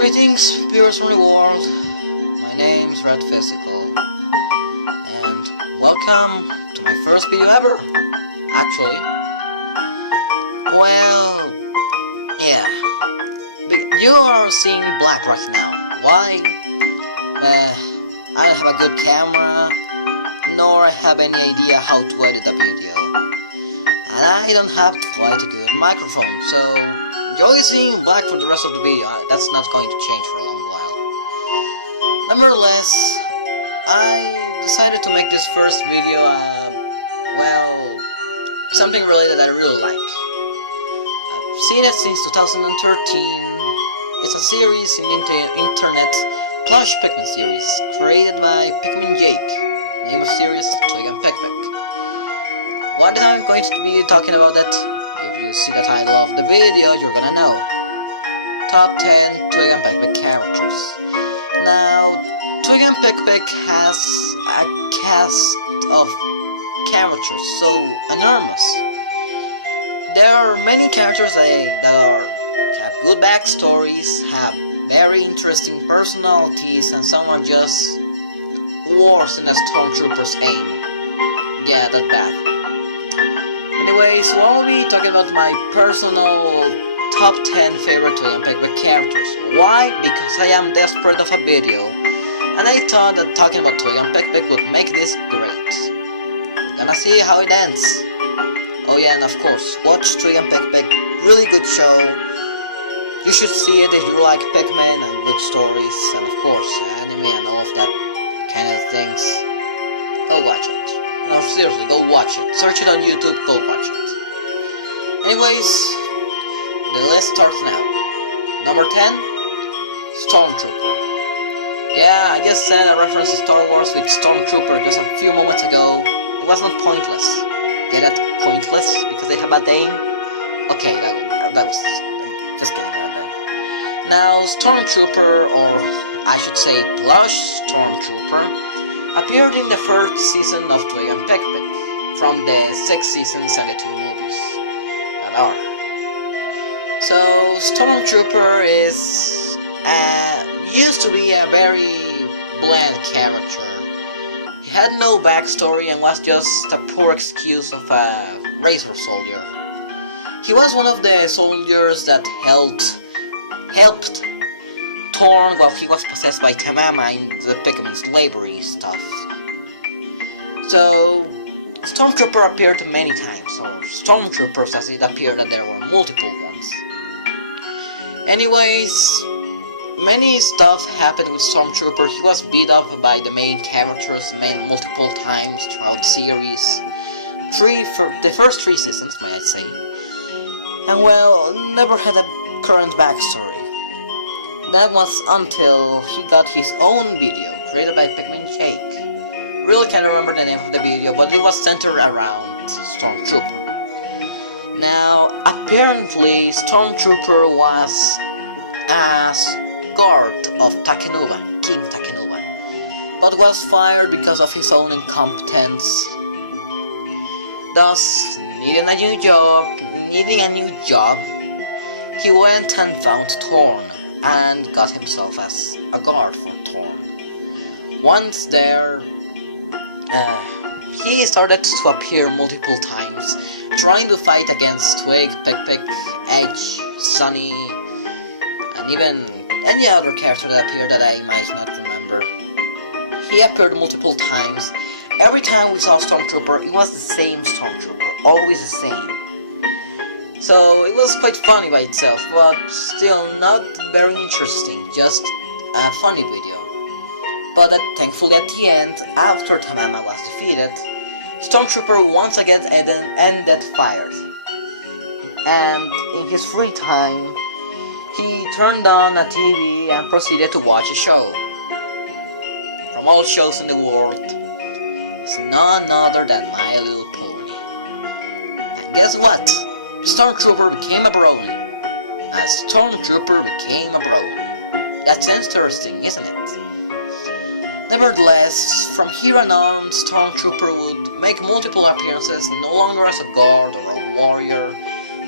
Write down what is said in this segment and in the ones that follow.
Greetings, viewers from the world. My name's Red Physical, and welcome to my first video ever. Actually, well, yeah, you are seeing black right now. Why? I don't have a good camera, nor have any idea how to edit a video, and I don't have quite a good microphone, so you're only seeing black for the rest of the video. That's not going to change for a long while. Nevertheless, I decided to make this first video, well, something related that I really like. I've seen it since 2013. It's a series in the internet, plush Pikmin series, created by PikminJake. Name of series, Twig and Pik-Pik. One day I'm going to be talking about it. If you see the title of the video, you're gonna know. Top 10 Twig and Pik-Pik characters. Now, Twig and Pik-Pik has a cast of characters so enormous. There are many characters that have good backstories, have very interesting personalities, and some are just worse than a stormtrooper's aim. Yeah, that bad. Anyways, so I will be talking about my personal top 10 favorite Twig and Pik-Pik characters. Why? Because I am desperate of a video, and I thought that talking about Twig and Pik-Pik would make this great. We're gonna see how it ends. Oh yeah, and of course, watch Twig and Pik-Pik, really good show. You should see it if you like Pikmin and good stories, and of course, anime and all of that kind of things. Go watch it. No, seriously, go watch it. Search it on YouTube, go watch it. Anyways, the list starts now. Number 10, Stormtrooper. Yeah, I just said a reference to Star Wars with Stormtrooper just a few moments ago. It was not pointless. Get it? Pointless? Because they have a name? Okay, that was just kidding. Now, Stormtrooper, or I should say plush Stormtrooper, appeared in the first season of Twig and Pik-Pik, from the 6 seasons and the 2 movies that are. So, Stormtrooper used to be a very bland character. He had no backstory and was just a poor excuse of a racer soldier. He was one of the soldiers that helped Thorn while he was possessed by Tamama in the Pikmin slavery stuff. So, Stormtrooper appeared many times, or Stormtroopers as it appeared that there were multiple ones. Anyways, many stuff happened with Stormtrooper. He was beat up by the main characters multiple times throughout the series. The first 3 seasons, may I say. And well, never had a current backstory. That was until he got his own video, created by PikminJake. Really can't remember the name of the video, but it was centered around Stormtrooper. Now, apparently, Stormtrooper was a guard of Takenuba, King Takenuba, but was fired because of his own incompetence. Thus, needing a new job, he went and found Thorn, and got himself as a guard for Thorn. Once there, he started to appear multiple times, trying to fight against Twig, Pik-Pik, Edge, Sunny, and even any other character that appeared that I might not remember. He appeared multiple times. Every time we saw Stormtrooper, it was the same Stormtrooper, always the same. So it was quite funny by itself, but still not very interesting, just a funny video. But thankfully at the end, after Tamama was defeated, Stormtrooper once again ended fires. And in his free time, he turned on a TV and proceeded to watch a show. From all shows in the world, it's none other than My Little Pony. And guess what? Stormtrooper became a brony. A Stormtrooper became a brony. That's interesting, isn't it? Nevertheless, from here on, Stormtrooper would make multiple appearances, no longer as a guard or a warrior,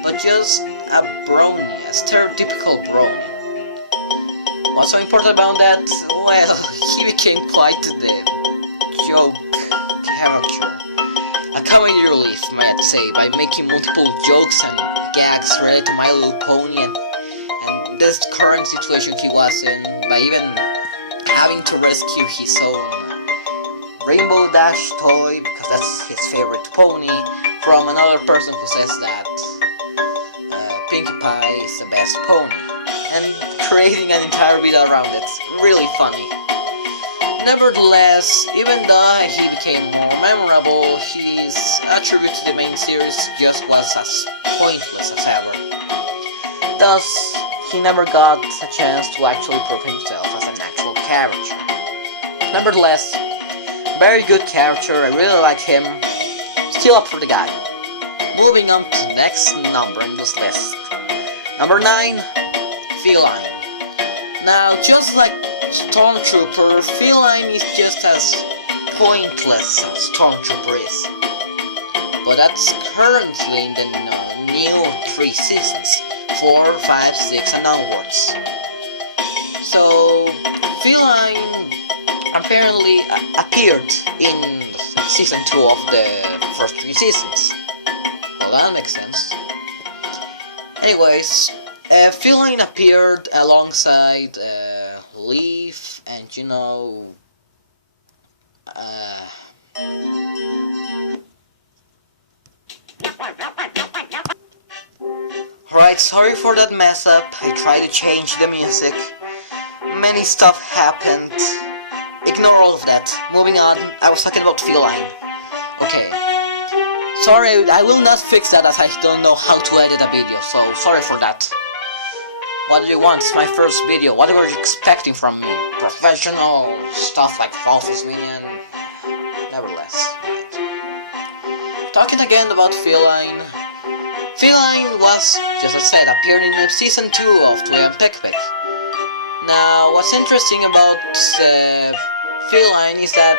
but just a brony, a stereotypical brony. What's so important about that? Well, he became quite the joke character. A comedy relief, might I say, by making multiple jokes and gags related to My Little Pony and this current situation he was in, by even having to rescue his own Rainbow Dash toy, because that's his favorite pony, from another person who says that Pinkie Pie is the best pony, and creating an entire video around it. Really funny. Nevertheless, even though he became more memorable, his attribute to the main series just was as pointless as ever. Thus, he never got a chance to actually prove himself as an actual character. Nevertheless, very good character, I really like him. Still up for the guy. Moving on to the next number in this list. Number 9, Feline. Now, just like Stormtrooper, Feline is just as pointless as Stormtrooper is. But that's currently in the new 3 seasons, 4, 5, 6 and onwards. So, Feline apparently appeared in season 2 of the first 3 seasons. Well, that makes sense. Anyways, Feline appeared alongside Leaf and, you know, Alright, sorry for that mess up. I tried to change the music. Many stuff happened. Ignore all of that. Moving on, I was talking about Feline. Okay. Sorry, I will not fix that as I don't know how to edit a video, so sorry for that. What do you want? It's my first video. What were you expecting from me? Professional stuff like Falsus Minion. Nevertheless. Talking again about Feline. Feline was, just as I said, appeared in season 2 of Twig and Pik-Pik. Now, what's interesting about Feline is that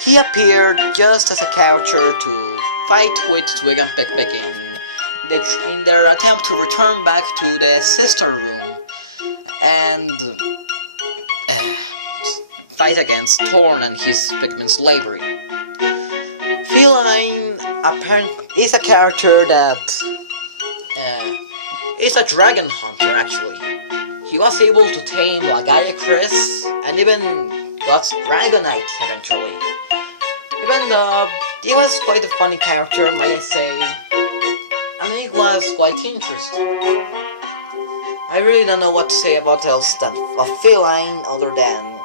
he appeared just as a character to fight with Twig and Pik-Pik in their attempt to return back to the sister room and fight against Thorn and his Pikmin slavery. Feline is a character that is a dragon hunter, actually. He was able to tame Lagaia Chris and even got Dragonite eventually. Even though he was quite a funny character, might I say, and it was quite interesting. I really don't know what to say about else than a Feline other than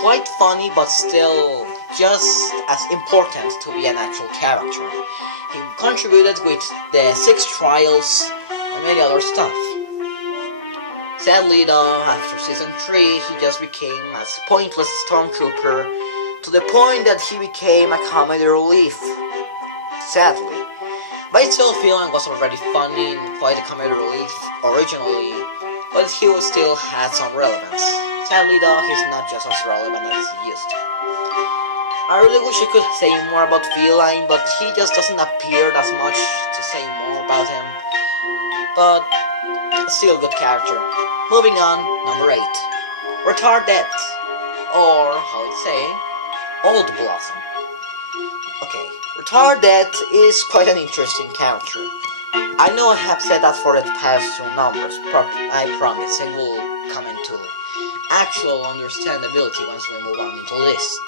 quite funny, but still just as important to be an actual character. He contributed with the 6 trials and many other stuff. Sadly though, after season 3, he just became a pointless Stormtrooper to the point that he became a comedy relief. Sadly. By itself, Feline was already funny and quite a comedy relief originally, but he still had some relevance. Sadly though, he's not just as relevant as he used to. I really wish I could say more about Feline, but he just doesn't appear as much to say more about him. But still a good character. Moving on, number 8. Retardette, or how I'd say, Old Blossom. Okay, Retardette is quite an interesting character. I know I have said that for the past 2 numbers, I promise, and we'll come into actual understandability once we move on into the list.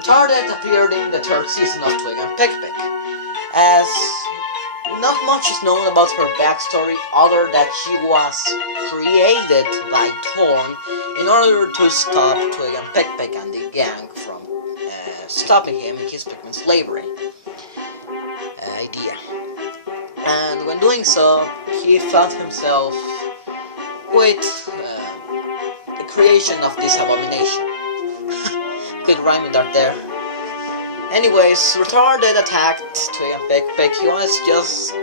Retardette appeared in the 3rd season of Twig and Pik-Pik, as not much is known about her backstory other that she was created by Thorn in order to stop Twig and Pik-Pik and the gang from stopping him in his Pikmin slavery idea. And when doing so, he found himself with the creation of this abomination. Good rhyming dart there. Anyways, Retarded attacked Twig and Pik-Pik. He was just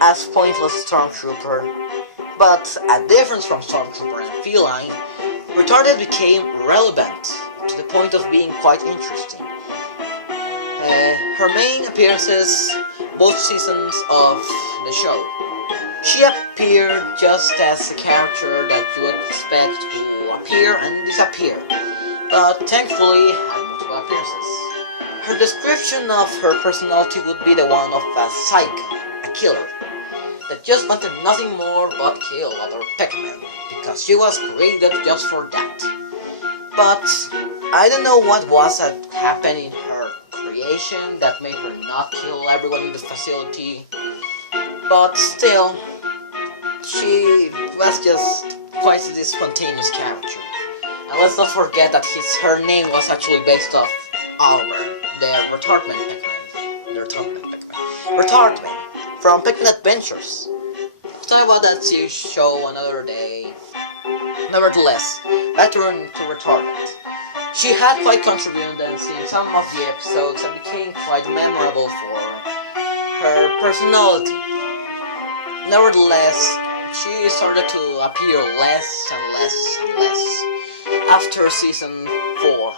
as pointless Stormtrooper, but a difference from Stormtrooper and Feline, Retarded became relevant to the point of being quite interesting. Her main appearances both seasons of the show. She appeared just as a character that you would expect to appear and disappear, but thankfully had multiple appearances. Her description of her personality would be the one of a psycho, a killer, that just wanted nothing more but kill other Pikmin, because she was created just for that. But I don't know what was that happened in her creation that made her not kill everyone in the facility, but still, she was just quite a spontaneous character. And let's not forget that her name was actually based off Albert, the retardman Pikmin. Retardman from Pikmin Adventures. We'll talk about that show another day. Nevertheless, back to Retardant. She had quite contributions in some of the episodes and became quite memorable for her personality. Nevertheless, she started to appear less and less and less after season 4,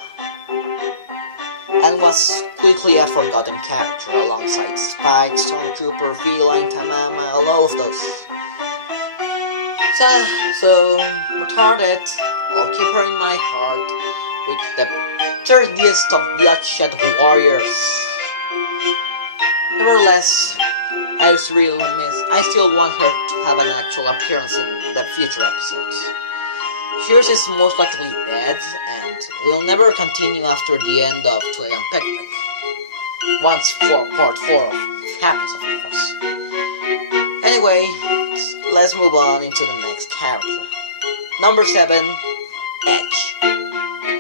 and was quickly a forgotten character alongside Spike, Stormtrooper, Feline, Tamama, all of those. So Retarded, I'll keep her in my heart with the 30th of Bloodshed Warriors. Nevertheless, I still want her to have an actual appearance in the future episodes. Shears is most likely dead and will never continue after the end of Twig and Pik-Pik. Once part 4 happens, of course. Anyway, let's move on into the next character. Number 7, Edge.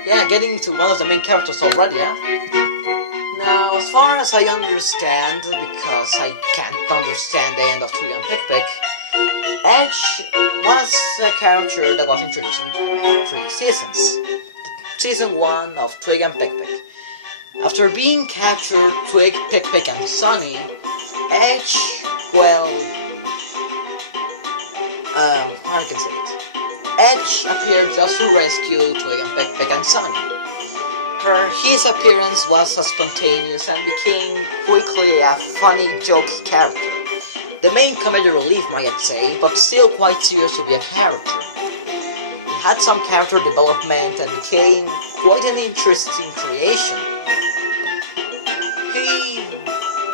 Yeah, getting to one of the main characters already, huh? Now, as far as I understand, because I can't understand the end of Twig and Pik-Pik, Edge was a character that was introduced in 3 seasons. Season 1 of Twig and Pik-Pik. After being captured, Twig, Pik-Pik, and Sunny, Edge, well, how can I say it? Edge appeared just to rescue Twig and Pik-Pik and Sunny. His appearance was spontaneous and became quickly a funny, jokey character. The main comedy relief, might I say, but still quite serious to be a character. He had some character development and became quite an interesting creation. He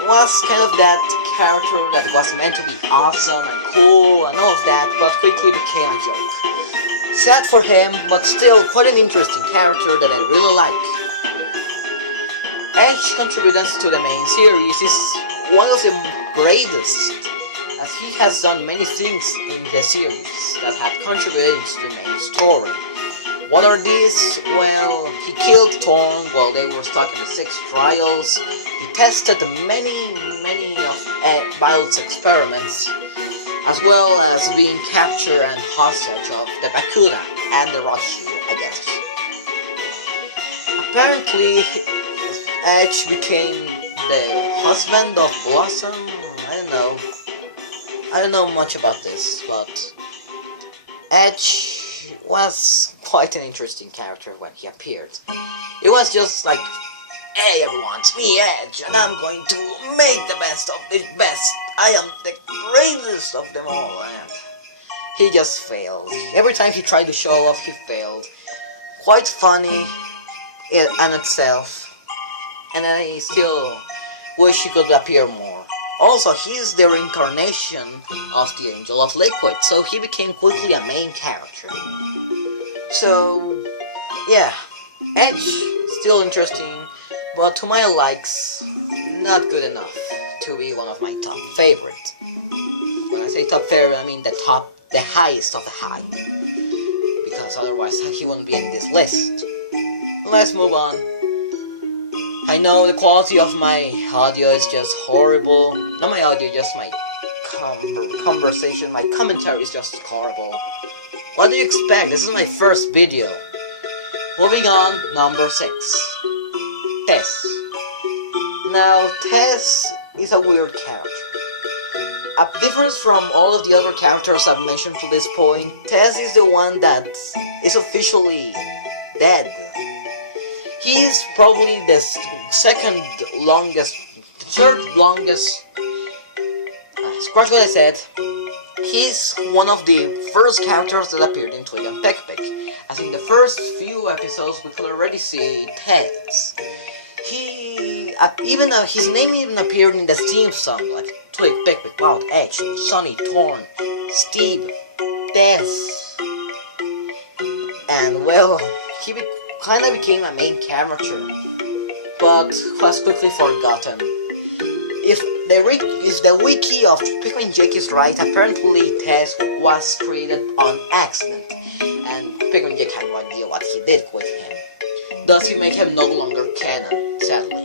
was kind of that character that was meant to be awesome and cool and all of that, but quickly became a joke. Sad for him, but still quite an interesting character that I really like. Edge's contributions to the main series is one of the greatest, as he has done many things in the series that have contributed to the main story. What are these? Well, he killed Thorn while they were stuck in the 6 trials. He tested many of Bild's experiments, as well as being captured and hostage of the Bakuna and the Roshi, I guess. Apparently, Edge became the husband of Blossom. I don't know much about this, but Edge was quite an interesting character when he appeared. It was just like, hey everyone, it's me Edge, and I'm going to make the best of the best. I am the greatest of them all, and he just failed. Every time he tried to show off, he failed. Quite funny in itself, and I still wish he could appear more. Also, he's the reincarnation of the Angel of Liquid, so he became quickly a main character. So, yeah, Edge, still interesting, but to my likes, not good enough to be one of my top favorite. When I say top favorite, I mean the highest of the high, because otherwise he wouldn't be in this list. Let's move on. I know the quality of my audio is just horrible. Not my audio, just my conversation, my commentary is just horrible. What do you expect? This is my first video. Moving on, number 6. Tess. Now, Tess is a weird character. A difference from all of the other characters I've mentioned to this point, Tess is the one that is officially dead. He is probably the third longest, scratch what I said, He's one of the first characters that appeared in Twig and Pik-Pik, as in the first few episodes we could already see Tez. His name even appeared in the theme song, like Twig, Pik-Pik, Wild, Edge, Sunny, Torn, Steve, Tez. And well, he kinda became a main character, but was quickly forgotten. If the wiki of PikminJake is right, apparently Tez was created on accident, and PikminJake had no idea what he did with him. Thus he make him no longer canon, sadly.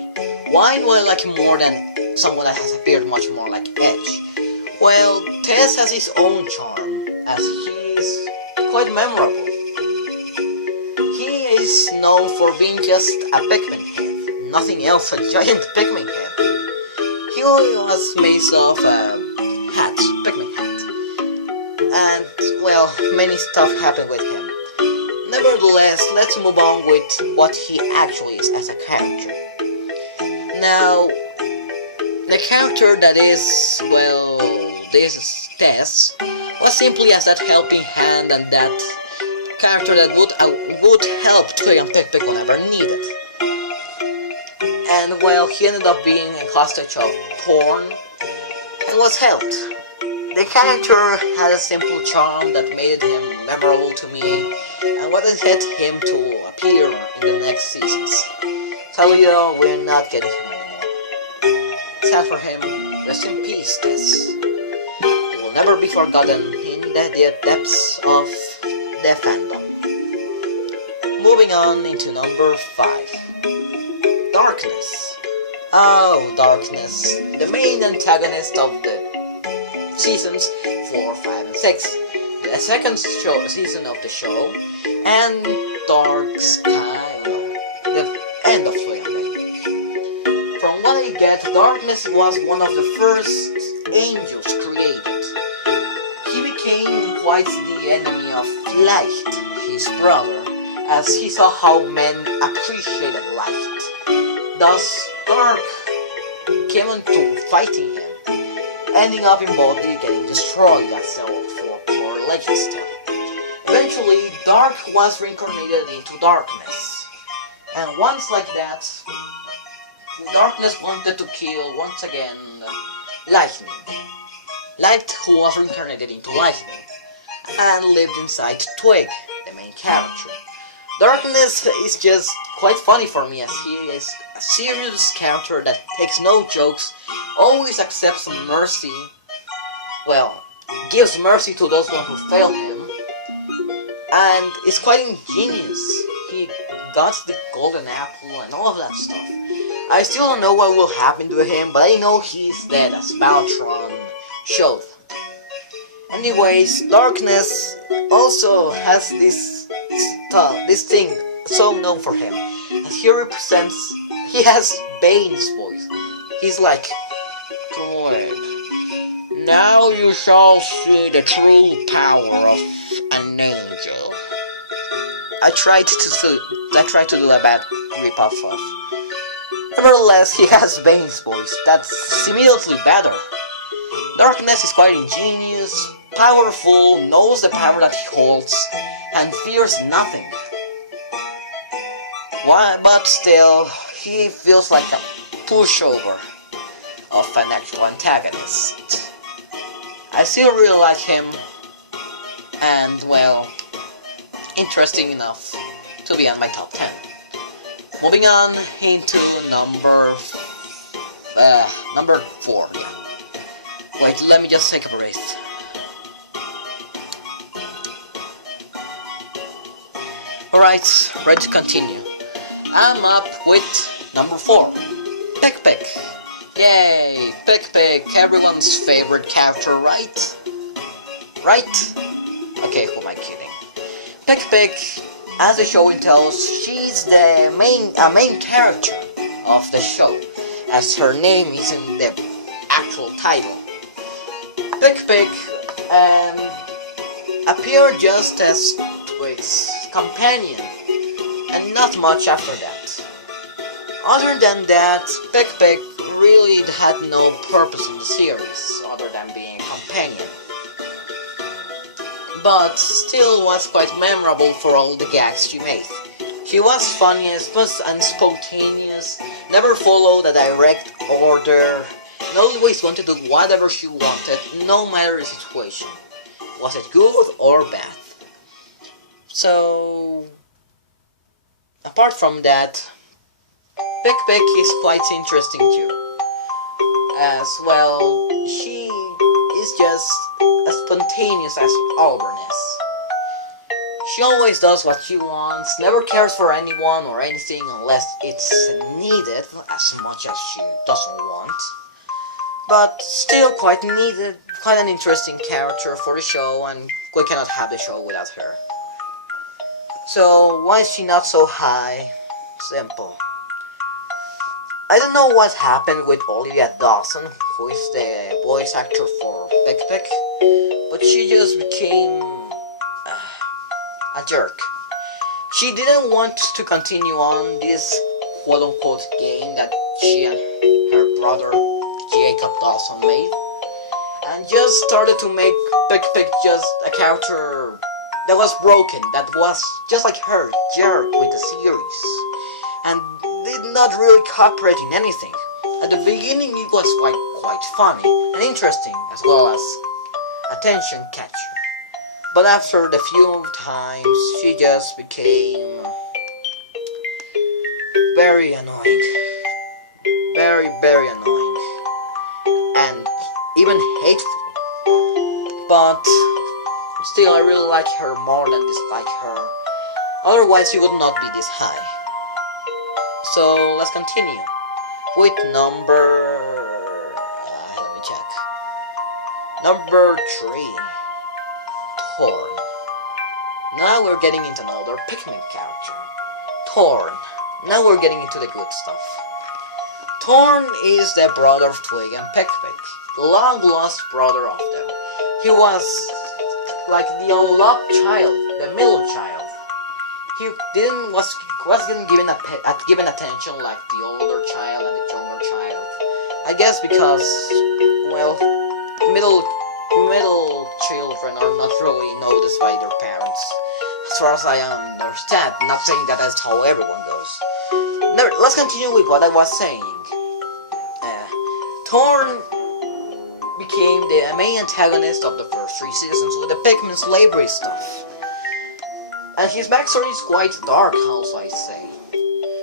Why do I like him more than someone that has appeared much more like Edge? Well, Tez has his own charm, as he is quite memorable. He is known for being just a Pikmin head, nothing else, a giant Pikmin head. He was made of a hat, Pikmin hat, and well, many stuff happened with him. Nevertheless, let's move on with what he actually is as a character. Now, the character that is, well, this is Tez, was simply as that helping hand and that character that would help Twig and Pik-Pik whenever needed. And well, he ended up being a hostage of porn and was helped. The character had a simple charm that made him memorable to me and what led him to appear in the next seasons. Sadly though, we're not getting him anymore. Sad for him, rest in peace, Tez. He will never be forgotten in the depths of the fandom. Moving on into number 5. Darkness. Oh, Darkness, the main antagonist of the seasons 4, 5, and 6. The second season of the show, and Dark Sky, the end of Twig and Pik-Pik. From what I get, Darkness was one of the first angels created. He became quite the enemy of Light, his brother, as he saw how men appreciated light. Thus, Dark came into fighting him, ending up in body getting destroyed as the for Legends tell. Eventually, Dark was reincarnated into Darkness, and once like that, Darkness wanted to kill once again Lightning. Light, who was reincarnated into Lightning, and lived inside Twig, the main character. Darkness is just quite funny for me, as he is a serious character that takes no jokes, always accepts mercy, well, gives mercy to those ones who fail him, and is quite ingenious. He got the golden apple and all of that stuff. I still don't know what will happen to him, but I know he's dead, as Baltron showed. Anyways, Darkness also has this thing so known for him, as he has Bane's voice. He's like, Twig, now you shall see the true power of an angel. I tried to do a bad rip-off of. Nevertheless, he has Bane's voice. That's immediately better. Darkness is quite ingenious, powerful, knows the power that he holds, and fears nothing. But still, he feels like a pushover of an actual antagonist. I still really like him, and well, interesting enough to be on my top 10. Moving on into number 4. Wait, let me just take a breath. Alright, ready to continue. I'm up with number 4, Pik-Pik. Yay, Pik-Pik, everyone's favorite character, right? Right? Okay, who am I kidding? Pik-Pik, as the show tells, she's the main character of the show, as her name is in the actual title. Pik-Pik appeared just as Twig's companion, and not much after that. Other than that, Pik-Pik really had no purpose in the series, other than being a companion. but still was quite memorable for all the gags she made. She was funny and spontaneous, never followed a direct order, and always wanted to do whatever she wanted, no matter the situation. Was it good or bad? So, apart from that, Pik-Pik is quite interesting too. As well, she is just as spontaneous as Alberness. She always does what she wants, never cares for anyone or anything unless it's needed, as much as she doesn't want. But still quite needed, quite an interesting character for the show, and we cannot have the show without her. So, why is she not so high? Simple. I don't know what happened with Olivia Dawson, who is the voice actor for Pik-Pik, but she just became a jerk. She didn't want to continue on this quote-unquote game that she and her brother Jacob Dawson made, and just started to make Pik-Pik just a character that was broken, that was just like her, jerk with the series, and did not really cooperate in anything. At the beginning it was quite funny and interesting, as well as attention catcher. But after the few times, she just became very annoying. Very annoying. And even hateful. But still, I really like her more than dislike her. Otherwise, she would not be this high. So, let's continue with number... let me check. Number 3. Torn. Now we're getting into another Pikmin character. Torn. Now we're getting into the good stuff. Torn is the brother of Twig and Pik-Pik, the long-lost brother of them. He was like the unloved child, the middle child. He wasn't given attention like the older child and the younger child. I guess because, well, middle children are not really noticed by their parents, as far as I understand. Not saying that that's how everyone goes. Now, let's continue with what I was saying. Torn became the main antagonist of the first 3 seasons with the Pikmin slavery stuff. And his backstory is quite dark, also, I say.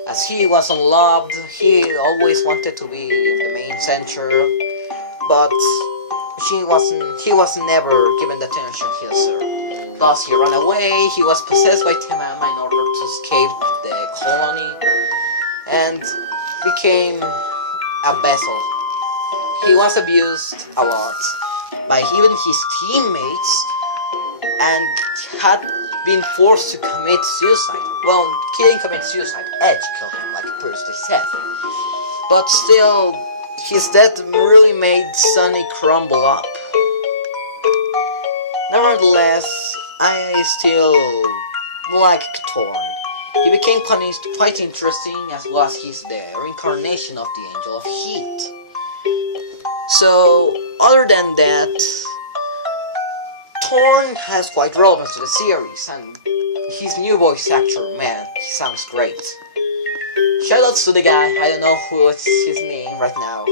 As he was unloved, he always wanted to be the main center, but he was never given the attention he deserved. Thus, he ran away. He was possessed by Temama in order to escape the colony, and became a vessel. He was abused a lot by even his teammates, and had been forced to commit suicide. Well, he didn't commit suicide. Edge killed him, like previously said. But still, his death really made Sunny crumble up. Nevertheless, I still liked Torn. He became quite interesting, as well as he's the reincarnation of the Angel of Heat. So, other than that, Torn has quite relevance to the series, and his new voice actor, man, he sounds great. Shoutouts to the guy, I don't know who is his name right now,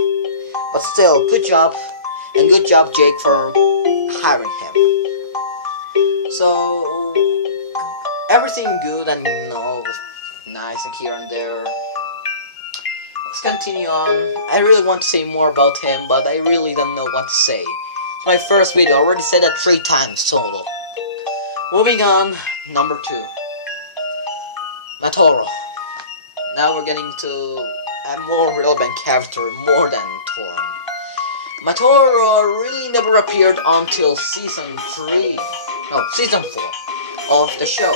but still, good job, and good job Jake for hiring him. So, everything good and all nice and here and there. Let's continue on. I really want to say more about him, but I really don't know what to say. It's my first video, I already said that 3 times total. Moving on, number 2. Matoro. Now we're getting to a more relevant character, more than Torn. Matoro really never appeared until season 4 of the show.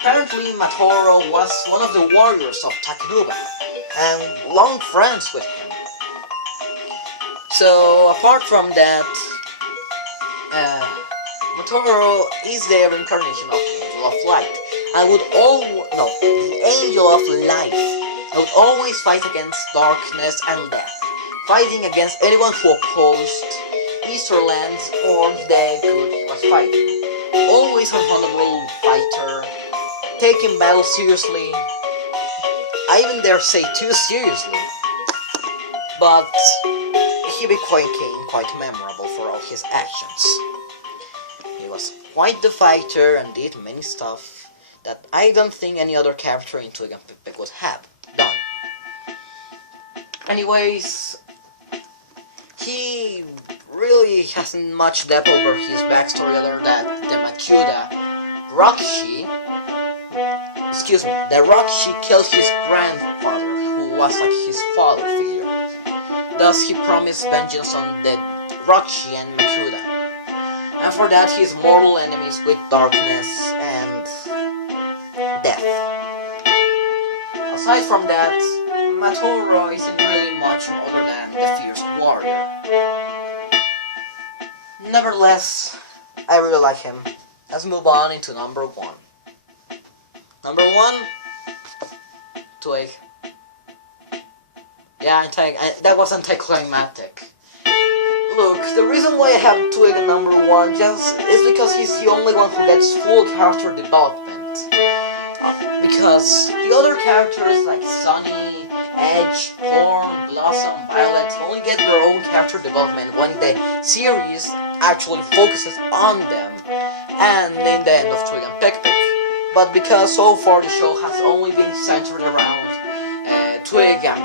Apparently Matoro was one of the warriors of Takeruba, and long friends with him. So apart from that, Matoro is the reincarnation of the Angel of Light, and the Angel of Life. I would always fight against darkness and death, fighting against anyone who opposed Easterlands or the good he was fighting. always a honorable fighter, taking battle seriously. I even dare say too seriously. But he became quite memorable for all his actions. He was quite the fighter and did many stuff that I don't think any other character in Twig and Pik-Pik would have done. Anyways, he really hasn't much depth over his backstory other than the Makuda the Rockshi killed his grandfather, who was like his father figure. Thus he promised vengeance on the Rockshi and Makuda. And for that he is mortal enemies with darkness and death. Aside from that, Matoro isn't really much other than the fierce warrior. Nevertheless, I really like him. Let's move on into number 1. Number 1, Twig. Yeah, that was anticlimactic. Look, the reason why I have Twig at number 1 just is because he's the only one who gets full character development. Because the other characters like Sunny, Edge, Thorn, Blossom, Violet only get their own character development when the series actually focuses on them, and in the end of Twig and Pik-Pik. But because so far the show has only been centered around Twig and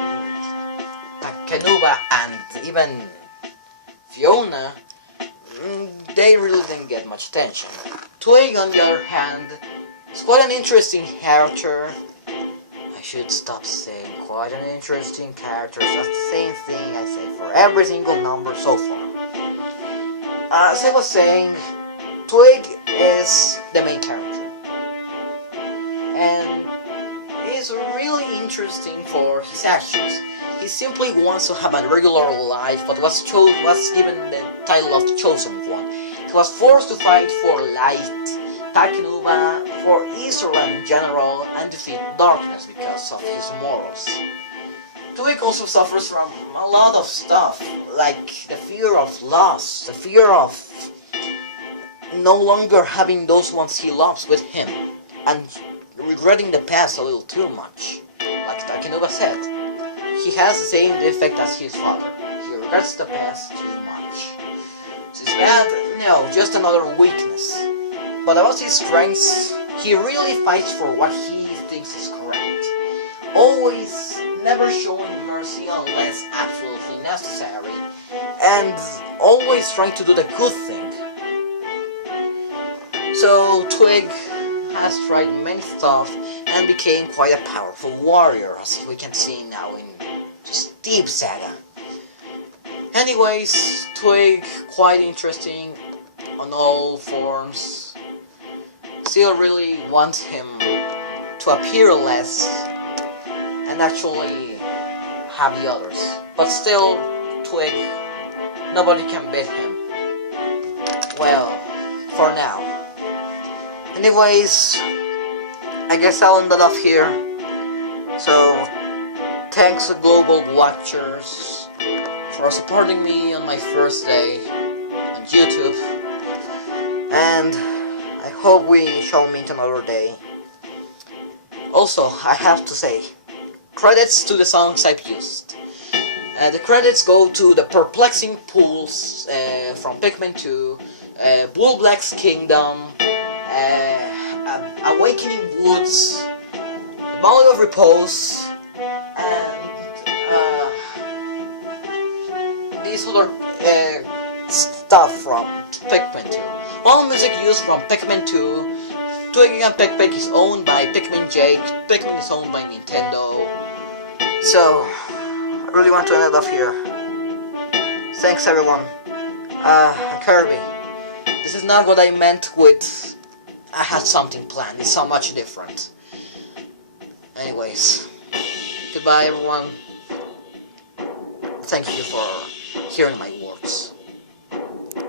Kanuba and even Fiona, they really didn't get much attention. Twig, on the other hand, is quite an interesting character. I should stop saying quite an interesting character. That's the same thing I say for every single number so far. As I was saying, Twig is the main character. And he's really interesting for his actions. He simply wants to have a regular life, but was given the title of the Chosen One. He was forced to fight for light, Takenuba, for Easterland in general, and defeat darkness because of his morals. Twig also suffers from a lot of stuff, like the fear of loss, the fear of no longer having those ones he loves with him, and regretting the past a little too much. Like Takenuba said, he has the same defect as his father. He regrets the past too much. Is this bad? No, just another weakness. But about his strengths, he really fights for what he thinks is correct. Always never showing mercy unless absolutely necessary, and always trying to do the good thing. So Twig has tried many stuff and became quite a powerful warrior, as we can see now in Deep Saga. Anyways, Twig, quite interesting on all forms. Still really want him to appear less and actually have the others. But still, Twig, nobody can beat him. Well, for now. Anyways, I guess I'll end it off here. So, thanks to Global Watchers for supporting me on my first day on YouTube. And I hope we shall meet another day. Also, I have to say, credits to the songs I've used. The credits go to the Perplexing Pools from Pikmin 2, Bull Black's Kingdom, Awakening Woods, The Valley of Repose, and these other stuff from Pikmin 2. All music used from Pikmin 2. Twig and Pik-Pik is owned by PikminJake. Pikmin is owned by Nintendo. So, I really want to end it off here. Thanks everyone. Kirby. This is not what I meant with I had something planned. It's so much different. Anyways, goodbye everyone. Thank you for hearing my words.